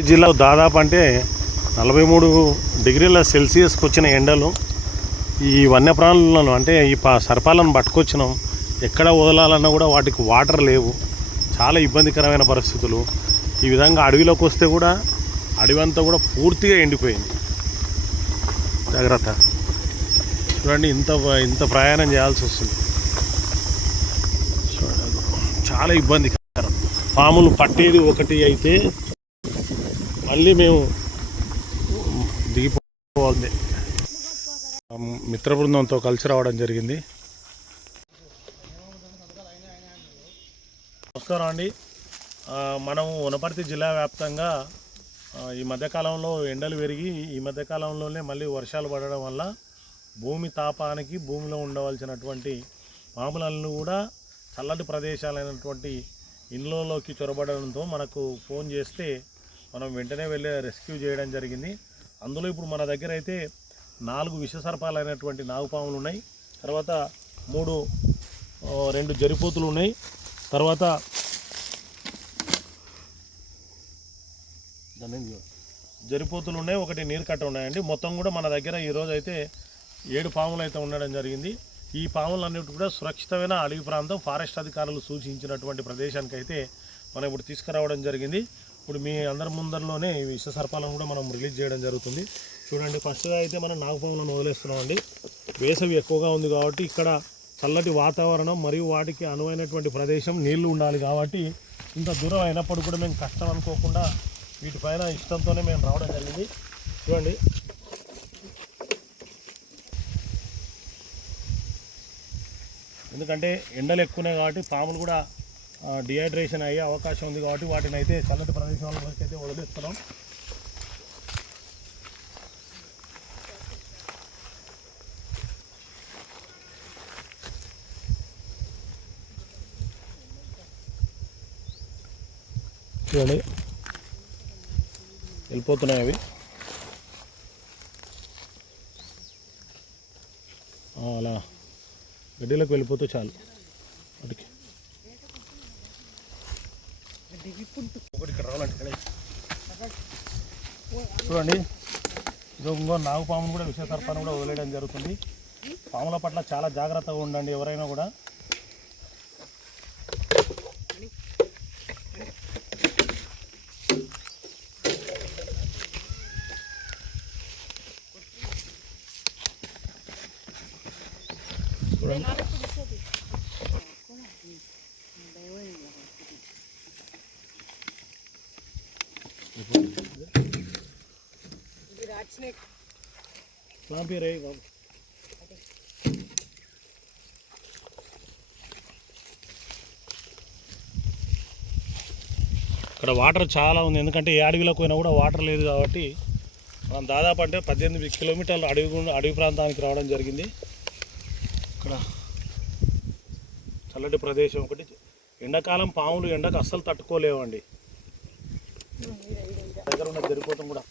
జిల్లా దాదాపు అంటే 43 డిగ్రీల సెల్సియస్కి వచ్చిన ఎండలు ఈ వన్యప్రాణులను అంటే ఈ సర్పాలను పట్టుకొచ్చినాం. ఎక్కడ వదలాలన్నా కూడా వాటికి వాటర్ లేవు. చాలా ఇబ్బందికరమైన పరిస్థితులు. ఈ విధంగా అడవిలోకి వస్తే కూడా అడవి అంతా కూడా పూర్తిగా ఎండిపోయింది. జాగ్రత్త. చూడండి, ఇంత ప్రయాణం చేయాల్సి వస్తుంది. చాలా ఇబ్బందికరం. పాములు పట్టేది ఒకటి అయితే మళ్ళీ మేము దిగిపోవాలి. మిత్ర బృందంతో కలిసి రావడం జరిగింది. నమస్కారం అండి. మనం వనపర్తి జిల్లా వ్యాప్తంగా ఈ మధ్యకాలంలో ఎండలు పెరిగి ఈ మధ్యకాలంలోనే మళ్ళీ వర్షాలు పడడం వల్ల భూమి తాపానికి భూమిలో ఉండవలసినటువంటి పాములను కూడా చల్లటి ప్రదేశాలైనటువంటి ఇళ్ళలోకి చొరబడడంతో మనకు ఫోన్ చేస్తే మనం వెంటనే వెళ్ళి రెస్క్యూ చేయడం జరిగింది. అందులో ఇప్పుడు మన దగ్గర అయితే 4 విషసర్పాలైనటువంటి నాగుపాములు ఉన్నాయి. తర్వాత 2 జరిపోతులు ఉన్నాయి. తర్వాత జరిపోతులు ఉన్నాయి, 1 నీరుకట్ట ఉన్నాయండి. మొత్తం కూడా మన దగ్గర ఈరోజు అయితే 7 పాములు అయితే ఉండడం జరిగింది. ఈ పాములన్నిటి కూడా సురక్షితమైన అడవి ప్రాంతం ఫారెస్ట్ అధికారులు సూచించినటువంటి ప్రదేశానికి అయితే మనం ఇప్పుడు తీసుకురావడం జరిగింది. ఇప్పుడు మీ అందరి ముందరలోనే ఈ విషసర్పాలను కూడా మనం రిలీజ్ చేయడం జరుగుతుంది. చూడండి, ఫస్ట్గా అయితే మనం నాగుపాములను వదిలేస్తున్నామండి. వేసవి ఎక్కువగా ఉంది కాబట్టి ఇక్కడ చల్లటి వాతావరణం మరియు వాటికి అనువైనటువంటి ప్రదేశం, నీళ్లు ఉండాలి కాబట్టి ఇంత దూరం అయినప్పుడు కూడా మేము కష్టం అనుకోకుండా వీటిపైన ఇష్టంతోనే మేము రావడం జరిగింది. చూడండి, ఎందుకంటే ఎండలు ఎక్కువనే కాబట్టి పాములు కూడా డిహైడ్రేషన్ అయ్యే అవకాశం ఉంది కాబట్టి వాటిని అయితే చల్లటి ప్రదేశాలకు అయితే వదిలేస్తున్నాం. చూడండి, వెళ్ళిపోతున్నాయి అవి. అలా గడ్డీలకు వెళ్ళిపోతే చాలు. వాటికి ఇక్కడ రావాలంటే చూడండి, ఇంకో నాగుపామును కూడా విషసర్పాన్ని కూడా వదిలేయడం జరుగుతుంది. పాముల పట్ల చాలా జాగ్రత్తగా ఉండండి ఎవరైనా కూడా. ఇక్కడ వాటర్ చాలా ఉంది, ఎందుకంటే ఏ అడవిలోకి పోయినా కూడా వాటర్ లేదు కాబట్టి మనం దాదాపు అంటే 18 కిలోమీటర్లు అడవి ప్రాంతానికి రావడం జరిగింది. ఇక్కడ చల్లటి ప్రదేశం ఒకటి. ఎండాకాలం పాములు ఎండకు అస్సలు తట్టుకోలేవండి. దగ్గర ఉన్న జరిపోతాం కూడా